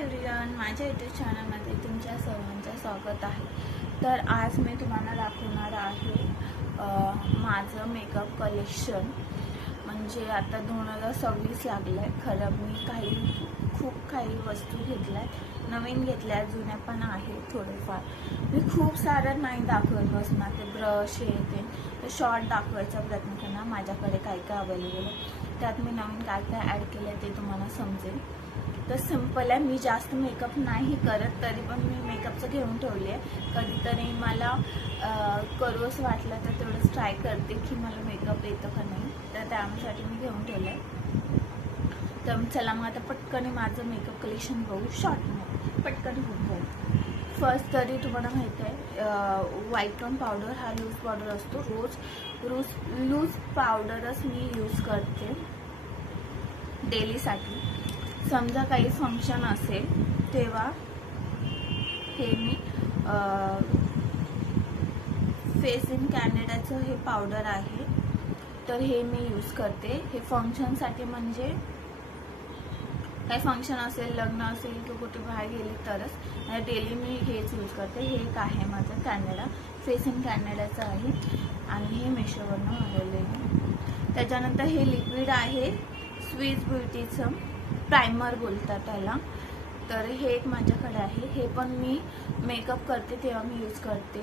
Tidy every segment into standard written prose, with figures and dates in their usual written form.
Everyone, माझ्या YouTube चॅनलमध्ये तुमच्या सर्वांचं स्वागत आहे। तर आज मी तुम्हाला दाखवणार आहे माझं मेकअप कलेक्शन। म्हणजे आता 2026 लागलं आहे। खरं मी खूप काही वस्तू घेतल्या, नवीन घेतल्या, जुन्या पण आहेत थोडेफार। मी खूप सारं नाही दाखवत बसणार, ते ब्रश हे ते शॉर्ट दाखवायचा प्रयत्न करणार। माझ्याकडे काय काय अवेलेबल आहे, त्यात मी नवीन काय काय ॲड केलं ते तुम्हाला समजेल। तर सिंपल आहे, मी जास्त मेकअप नाही करत, तरी पण मी मेकअपचं घेऊन ठेवले आहे। कधीतरी मला करू असं वाटलं तर तेवढंच ट्राय करते की मला मेकअप येतं का नाही, तर त्यासाठी मी घेऊन ठेवलं आहे। तर चला मग आता पटकन माझं मेकअप कलेक्शन बघू, शॉर्टमध्ये पटकन बघू। फर्स्ट तरी तुम्हाला माहिती आहे व्हाईट टोन पावडर हा लूज पावडर असतो। लूज पावडरच मी यूज करते डेलीसाठी। समजा काही फंक्शन असेल तेव्हा हे मी फेस इन कॅनडाचं हे पावडर आहे, तर हे मी यूज करते। हे फंक्शनसाठी, म्हणजे काही फंक्शन असेल, लग्न असेल किंवा कुठे बाहेर गेली तरच डेली मी हेच यूज करते। हे एक आहे माझं कॅनडा, फेस इन कॅनडाचं आहे आणि हे मेशोवरनं मागवलेलं। त्याच्यानंतर हे लिक्विड आहे स्विस ब्युटीचं, प्रायमर बोलतात त्याला। तर हे एक माझ्याकडे आहे, हे पण मी मेकअप करते तेव्हा मी यूज करते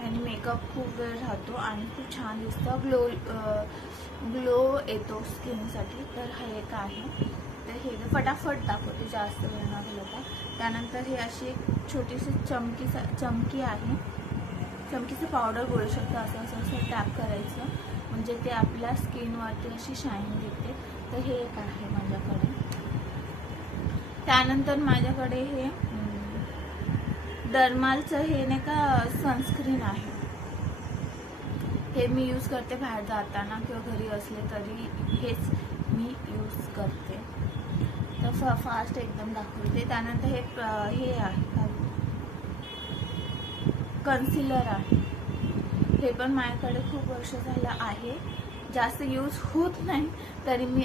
आणि मेकअप खूप वेळ राहतो आणि खूप छान दिसतं, ग्लो येतो स्किनसाठी। तर हा एक आहे, तर हे फटाफट दाखवते, जास्त वेळ न घालवता। त्यानंतर हे अशी एक छोटीशी चमकी आहे, चमकीचं पावडर बोलू शकतो। असं टॅप करायचं म्हणजे ते आपल्या स्किनवरती अशी शाईन देते। तर हे एक आहे माझ्याकडे। त्यानंतर माझ्याकडे हे डर्मालचं हे नाही का सनस्क्रीन आहे, हे मी यूज करते बाहेर जाताना किंवा घरी असले तरी हेच मी यूज करते। तर फास्ट एकदम दाखवते। त्यानंतर हे आहे कन्सिलर आहे, हे पण माझ्याकडे खूप वर्ष झालं आहे, जास्त यूज होत नाही तरी मी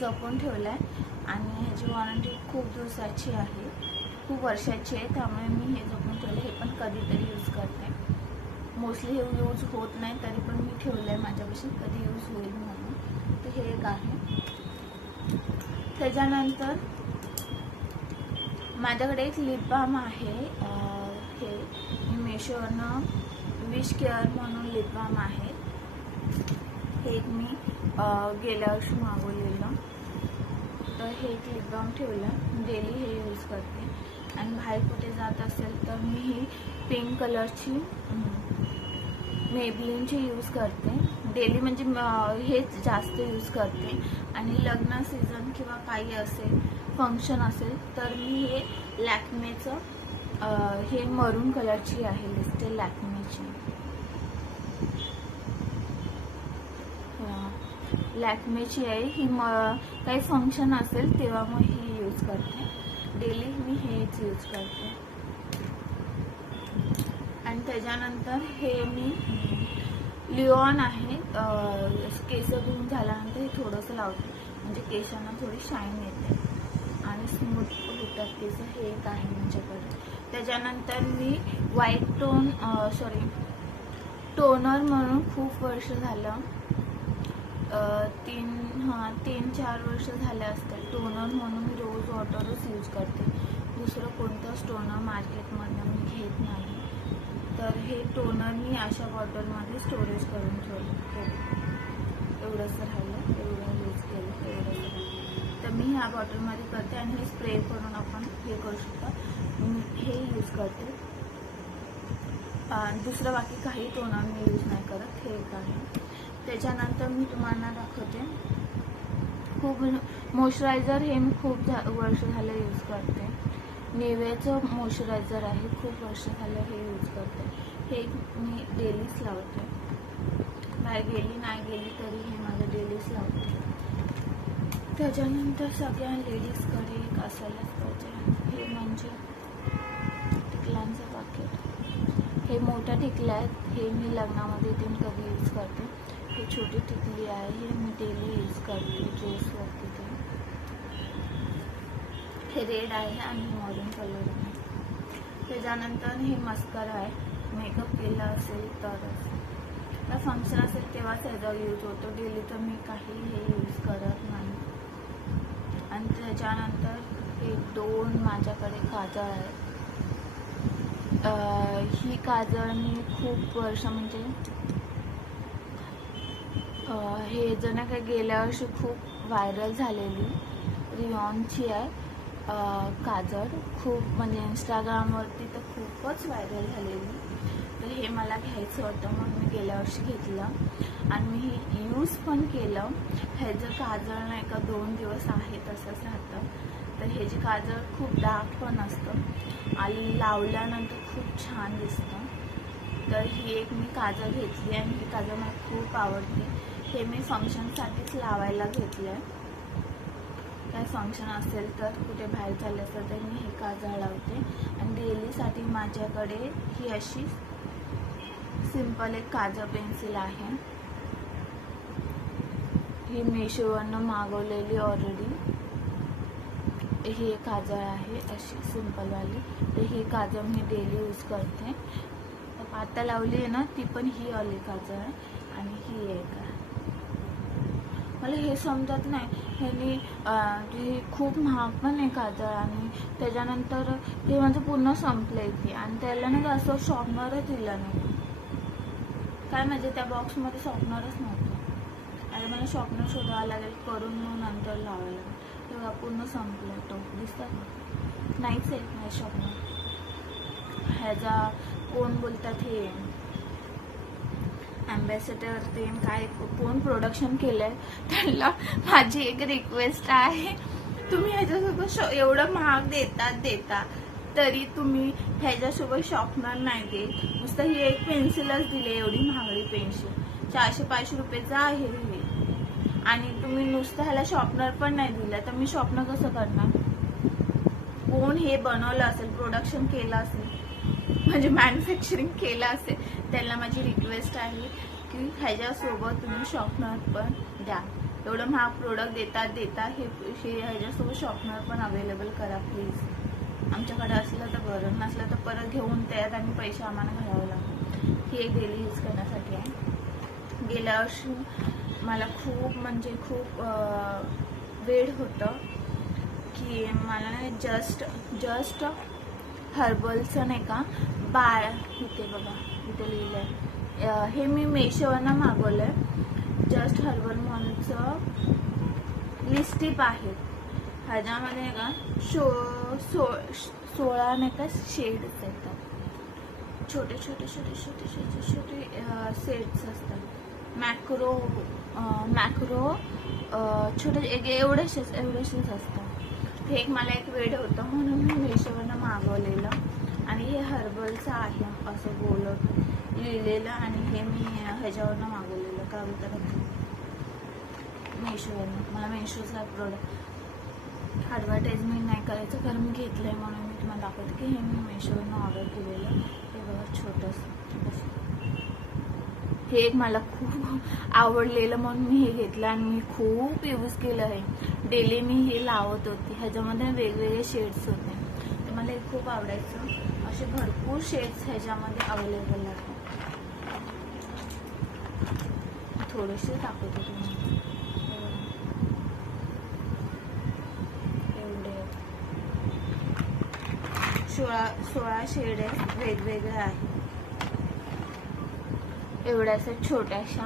जपून ठेवलं आहे आणि ह्याची वॉरंटी खूप दिवसाची आहे, खूप वर्षाची आहे, त्यामुळे मी हे जपून ठेवलं। हे पण कधीतरी यूज करते, मोस्टली हे यूज होत नाही तरी पण मी ठेवलं आहे माझ्यापाशी, कधी यूज होईल म्हणून। तर हे एक आहे। त्याच्यानंतर माझ्याकडे एक लिप बाम आहे, हे मेशोवरनं विश केअर म्हणून लिप बाम आहे, हे एक मी गेल्या वर्षी मागवलेलं। तर हे एक लिप बाम ठेवलं, डेली हे यूज करते। आणि बाहेर कुठे जात असेल तर मी ही पिंक कलरची मेबलिनची यूज करते डेली, म्हणजे हेच जास्त यूज करते। आणि लग्न सीझन किंवा काही असेल, फंक्शन असेल तर मी हे लॅक्मेचं हे मरून कलरची आहे लिस्टेल लॅक्मेची, लॅक्मेची आहे ही। काही फंक्शन असेल तेव्हा मग ही यूज करते, डेली मी हेच यूज करते। आणि त्याच्यानंतर हे मी लिओन आहे, केस धुवून झाल्यानंतर हे थोडंसं लावते, म्हणजे केसांना थोडी शाईन येते आणि स्मूथ होतात केस। हे एक आहे माझ्याकडे। त्याच्यानंतर मी व्हाईट टोनर म्हणून खूप वर्ष झालं, 3-4 वर्ष झाले असतील, टोनर म्हणून मी रोज वॉटरच यूज करते, दुसरं कोणतंच टोनर मार्केटमधनं मी घेत नाही। तर हे टोनर मी अशा बॉटलमध्ये स्टोरेज करून ठेवलं, एवढंसं राहिलं, एवढं यूज केलं, एवढंच राहिलं, तर मी ह्या बॉटलमध्ये करते। आणि हे स्प्रे करून आपण हे करू शकतो, मी हे यूज करते। दुसरं बाकी काही टोनर मी यूज नाही करत, हे एक आहे। त्याच्यानंतर मी तुम्हाला दाखवते खूप मॉइश्चरायझर, हे मी खूप वर्ष झालं यूज करते, निव्याचं मॉइश्चरायझर आहे, खूप वर्ष झालं हे यूज करते। हे मी डेलीच लावते, बाहेर गेली नाही गेली तरी हे माझं डेलीच लावते। त्याच्यानंतर सगळ्या लेडीजकडे एक असायलाच पाहिजे, हे म्हणजे टिकल्यांचं पाकिट। हे मोठ्या टिकल्या आहेत, हे मी लग्नामध्ये ते कधी यूज करते। हे छोटी टिकली आहे, हे मी डेली यूज करते ड्रेसवरती ते। हे रेड आहे आणि मरून कलर आहे. त्याच्यानंतर हे मस्करा आहे. मेकअप केला असेल तरच, तर फंक्शन असेल तेव्हाच ह्याचा यूज होतो. डेली तर मी काही हे यूज करत नाही. आणि त्याच्यानंतर हे 2 माझ्याकडे काजळ आहेत. ही काजळ मी खूप वर्ष म्हणजे हे जण काय गेल्या वर्षी खूप व्हायरल झालेली रियॉनची आहे काजळ. खूप म्हणजे इंस्टाग्रामवरती तर खूपच व्हायरल झालेली. तर हे मला घ्यायचं होतं म्हणून मी गेल्या वर्षी घेतलं आणि मी हे यूज पण केलं. ह्याचं काजळ नाही का 2 दिवस आहे तसंच राहतं. तर हे जे काजळ खूप डार्क पण असतं आणि लावल्यानंतर खूप छान दिसतं. तर ही एक मी काजळ घेतली आणि ही काजळ मला खूप आवडते. हे मी फंक्शनसाठीच लावायला घेतलं आहे. काय फंक्शन असेल तर कुठे बाहेर झालं असेल तर मी हे काजळ लावते. आणि डेलीसाठी माझ्याकडे ही अशी सिंपल एक काजळ पेन्सिल आहे. ही मेशोवरनं मागवलेली ऑलरेडी. ही काजळ आहे अशी सिंपलवाली. तर ही काजळ मी डेली यूज करते. आता लावली आहे ना ती पण ही वाली काजळ आहे आणि ही एक आहे. मला हे समजत नाही ह्यानी खूप महाग पण आहे काजळ. आणि त्याच्यानंतर हे माझं पूर्ण संपलं इथे आणि त्याला नाही का असं शॉर्पनरच दिलं नाही. काय म्हणजे त्या बॉक्समध्ये शॉर्पनरच नव्हतं. आणि मला शॉर्पनर शोधावं लागेल करून मग नंतर लावायला लागेल. तेव्हा पूर्ण संपलं. तो दिसतात नाहीच आहे माझं शॉर्पनर. ह्याचा कोण बोलतात हे ॲम्बॅसेडर ते काय कोण प्रोडक्शन केलं आहे त्यांना माझी एक रिक्वेस्ट आहे. तुम्ही ह्याच्यासोबत एवढं महाग देता तरी तुम्ही ह्याच्यासोबत शॉर्पनर नाही देत. नुसतं ही एक पेन्सिलच दिली. एवढी महागडी पेन्सिल 400-500 रुपयाचं आहे हे. आणि तुम्ही नुसतं ह्याला शॉर्पनर पण नाही दिलं तर मी शॉर्पनर कसं करणार. कोण हे बनवलं असेल प्रोडक्शन केलं असेल म्हणजे मॅन्युफॅक्चरिंग केलं असेल त्यांना माझी रिक्वेस्ट आहे की ह्याच्यासोबत तुम्ही शॉर्पनर पण द्या. एवढं महाग प्रोडक्ट देता हे ह्याच्यासोबत शॉर्पनर पण अवेलेबल करा प्लीज. आमच्याकडे असलं तर बरं, नसलं तर परत घेऊन त्यात आणि पैसे आम्हाला घालावं लागतात. ही एक डेली यूज करण्यासाठी आहे. गेल्या वर्षी मला खूप म्हणजे खूप वेळ होतं की मला नाही जस्ट हर्बलचं नाही का इथे बघा इथे लिहिलं आहे. हे मी मेशोवरनं मागवलं आहे. जस्ट हर्बल मॉलचं लिस्टिप आहे. ह्याच्यामध्ये नाही का 16 नाही का शेड्स येतात. छोटे सेट्स असतात. मॅक्रो छोटे एवढेसेच असतात. हे एक मला एक वेड होतं म्हणून मी मेशोवरनं मागवलेलं. आणि हे हर्बलचं आहे असं बोलत लिहिलेलं. आणि हे मी ह्याच्यावरनं मागवलेलं का बोलतात मेशोवरनं. मला मेशोचा प्रोडक्ट ॲडव्हर्टाइजमेंट नाही करायचं कारण मी घेतलं आहे म्हणून मी तुम्हाला दाखवते की हे मी मेशोवरनं ऑर्डर केलेलं. हे बघा छोटंसं हे एक मला खूप आवडलेलं म्हणून मी हे घेतलं आणि मी खूप यूज केलं आहे. डेली मी हे लावत होते. ह्याच्यामध्ये वेगवेगळे शेड्स होते ते मला हे खूप आवडायचं. असे भरपूर शेड्स ह्याच्यामध्ये अवेलेबल आहेत. थोडेसे दाखवते तुम्हाला. एवढे 16 शेड आहेत वेगवेगळे आहेत. एवढ्याशा छोट्याशा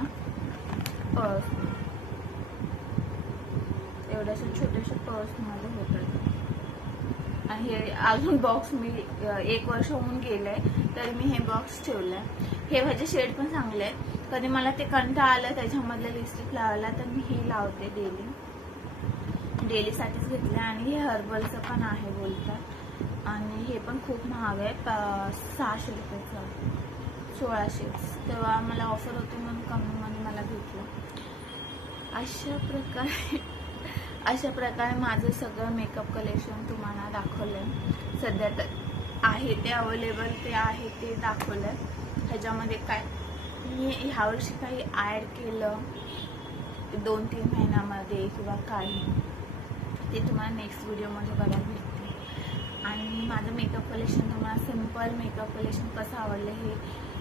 पर्समध्ये होतात. आणि हे अजून बॉक्स मी 1 वर्ष होऊन गेलंय तर मी हे बॉक्स ठेवलंय. हे माझे शेड पण चांगले आहेत. कधी मला ते कंटाळा आलं त्याच्यामधलं लिपस्टिक लावायला तर मी हे लावते डेलीसाठीच घेतलं. आणि हे हर्बलचं पण आहे बोलतात. आणि हे पण खूप महाग आहे 600 रुपयाचं 16 शेड्स. तेव्हा मला ऑफर होती म्हणून कमीमध्ये मला घेतलं. अशा प्रकारे माझं सगळं मेकअप कलेक्शन तुम्हाला दाखवलं. सध्या तर आहे ते अवेलेबल ते आहे ते दाखवलं. ह्याच्यामध्ये काय मी ह्यावर्षी काही ॲड केलं 2-3 महिन्यामध्ये किंवा काही ते तुम्हाला नेक्स्ट व्हिडिओमध्ये बघायला भेटते. आणि माझं मेकअप कलेक्शन तुम्हाला सिम्पल मेकअप कलेक्शन कसं आवडलं हे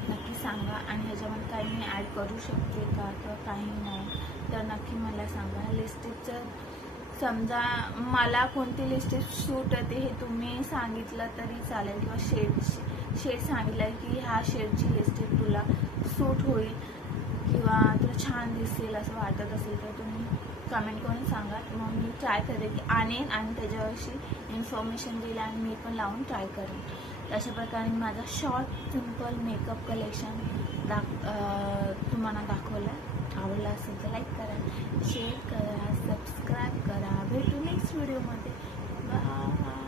नक्की सांगा. आणि ह्याच्यामध्ये काही मी ॲड करू शकते का किंवा काही नाही तर नक्की मला सांगा. लिपस्टिकचं समजा मला कोणती लिपस्टिक सूट होते हे तुम्ही सांगितलं तरी चालेल किंवा शेड सांगितलं की ह्या शेडची लिपस्टिक तुला सूट होईल किंवा तुला छान दिसेल असं वाटत असेल तर तुम्ही कमेंट करून सांगा. मग मी ट्राय करेन की आणेन आणि त्याच्याविषयी इन्फॉर्मेशन देईल आणि मी पण लावून ट्राय करेन. अशा प्रकारे माझा शॉर्ट सिम्पल मेकअप कलेक्शन तुम्हाला दाखवलं. आवडला असेल तर लाईक करा, शेअर करा, सबस्क्राईब करा. भेटू नेक्स्ट व्हिडिओमध्ये. बाय.